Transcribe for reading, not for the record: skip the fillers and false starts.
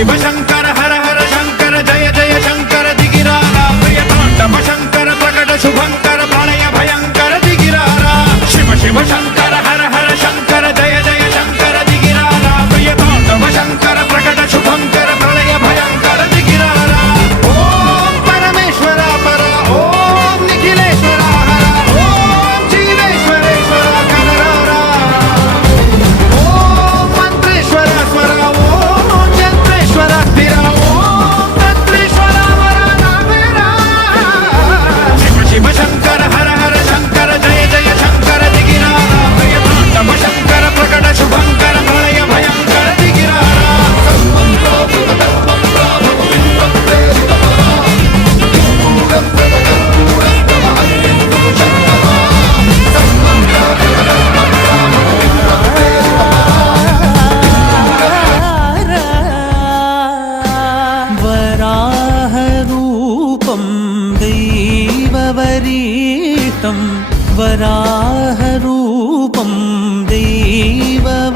शिव शंकर हर हर शंकर जय जय शंकर दिगिरारा प्रिय तांडव शंकर प्रकट शुभंकर प्रणय भयंकर दिगिरारा शिव शिव शंकर हर हर शंकर जय जय शंकर दिगिरारा प्रिय तांडव शंकर प्रकट शुभंकर प्रणय भयंकर दिगिरारा ओम परमेश्वरा पर ओम निखिलेश्वरा हर ओम जीवेश्वरेश्वर कनरारा ओम मंत्रेश्वर स्वर ओम यंत्रेश्वर स्थिर ओम तंत्रेश्वर वरदा मेरा शिव शिव शंकर हर हर शंकर जय जय शंकर दिगिरारा प्रिय तांडव शंकर प्रकट शुभंकर प्रलय भयंकर दिगिरारा वराहरूपं दैववरीतं वराहरूपं दैववरीतं